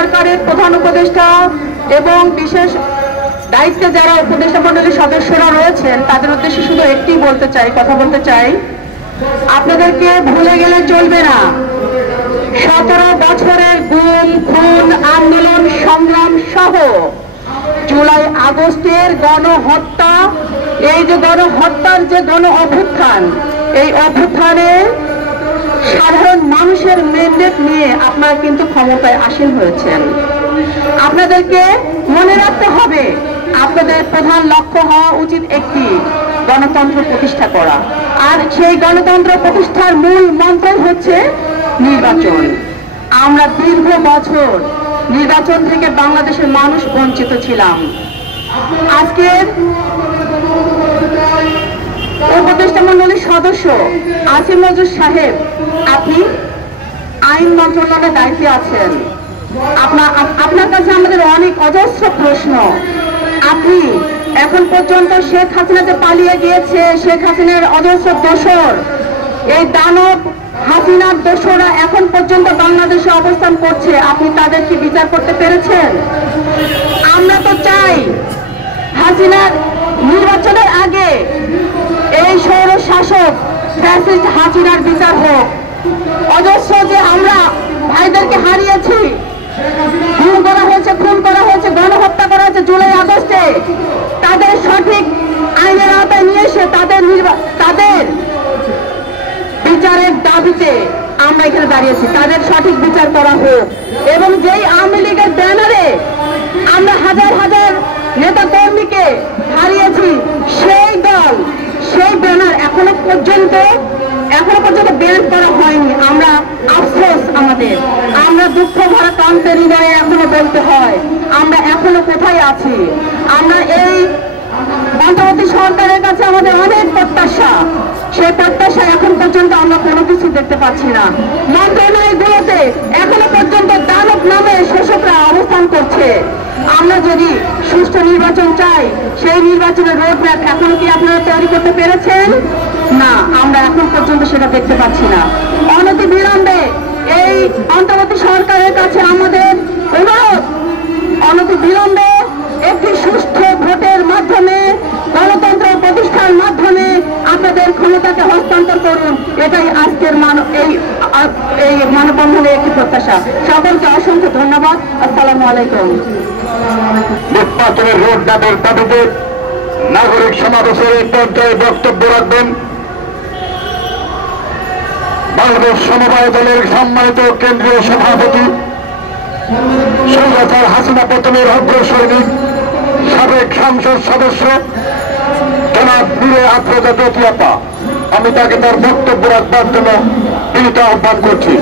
সরকারের প্রধান উপদেষ্টা এবং বিশেষ দায়িত্বে যারা উপদেষ্টা মণ্ডলীর সদস্যরা রয়েছেন তাদের উদ্দেশ্যে শুধু একটি কথা বলতে চাই, আপনাদেরকে ভুলে গেলে চলবে না। 17 বছরের গুম খুন আন্দোলন সংগ্রাম সহ জুলাই আগস্টের গণহত্যা, এই যে গণহত্যার যে গণ অভ্যুত্থান, এই অভ্যুত্থানে সাধারণ মানুষের ম্যান্ডেট নিয়ে আপনারা কিন্তু ক্ষমতায় আসীন হয়েছেন। আপনাদেরকে মনে রাখতে হবে, আপনাদের প্রধান লক্ষ্য হওয়া উচিত একটি গণতন্ত্র প্রতিষ্ঠা করা, আর সেই গণতন্ত্র প্রতিষ্ঠার মূল মন্ত্র হচ্ছে নির্বাচন। আমরা দীর্ঘ বছর নির্বাচন থেকে বাংলাদেশের মানুষ বঞ্চিত ছিলাম। আজকের উপদেষ্টা মণ্ডলীর সদস্য আসিম নজরুল সাহেব, আপনি আইন মন্ত্রণালয়ের দায়িত্বে আছেন। আপনার কাছে আমাদের অনেক অজস্র প্রশ্ন। আপনি এখন পর্যন্ত শেখ হাসিনা যে পালিয়ে গিয়েছে, শেখ হাসিনার অজস্র দোসর, এই দানব হাসিনার দোসররা এখন পর্যন্ত বাংলাদেশে অবস্থান করছে, আপনি তাদের কি বিচার করতে পেরেছেন? আমরা তো চাই হাসিনার নির্বাচনের আগে এই সৌর শাসক ফ্যাসিস্ট হাসিনার বিচার হোক। অজস্র যে আমরা ভাইদেরকে হারিয়েছি, খুন করা হয়েছে, গণহত্যা করা হয়েছে জুলাই আগস্টে, তাদের সঠিক আইনের আওতায় নিয়ে এসে তাদের বিচারের দাবিতে আমরা এখানে দাঁড়িয়েছি। তাদের সঠিক বিচার করা হোক। এবং যেই আওয়ামী লীগের ব্যানারে আমরা হাজার হাজার নেতা কর্মীকে হারিয়েছি, সেই দল, সেই ব্যানার এখনো পর্যন্ত ব্যান করা হয়নি। আমরা আফসোস, আমরা দুঃখ ভরা কান্তের হৃদয়ে এখনো বলতে হয়, আমরা এখনো কোথায় আছি। আমরা এই অন্তর্বর্তী সরকারের কাছে আমাদের অনেক প্রত্যাশা, সেই প্রত্যাশা এখন পর্যন্ত আমরা কোনো কিছু দেখতে পাচ্ছি না। মন্ত্রণালয়গুলোতে এখনো পর্যন্ত দানব নামে শাসকরা অবস্থান করছে। আমরা যদি সুষ্ঠু নির্বাচন চাই, সেই নির্বাচনের রোডম্যাপ এখন কি আপনারা তৈরি করতে পেরেছেন? না, আমরা এখন পর্যন্ত সেটা দেখতে পাচ্ছি না। অনতি বিলম্বে এই অন্তর্বর্তী সরকারের কাছে আমাদের অনুরোধ, অনতি বিলম্বে একটি সুষ্ঠু ভোটের মাধ্যমে, গণতন্ত্র প্রতিষ্ঠার মাধ্যমে আপনাদের ক্ষমতাকে হস্তান্তর করুন। এটাই আজকের এই মানববন্ধনের একটি প্রত্যাশা। সকলকে অসংখ্য ধন্যবাদ। আসসালামু আলাইকুম। নির্বাচনের রোডম্যাপের দাবিতে নাগরিক সমাবেশের এই পর্যায়ে বক্তব্য রাখবেন বাংলাদেশ সমবায় দলের সম্মানিত কেন্দ্রীয় সভাপতি, স্বৈরাচার হাসিনা পতনের অগ্রসৈনিক, সাবেক সংসদ সদস্য জনাব মীরে আফরোজা চৌধুরী। আমি তাকে তার বক্তব্য রাখবার জন্য বিনীত আহ্বান করছি।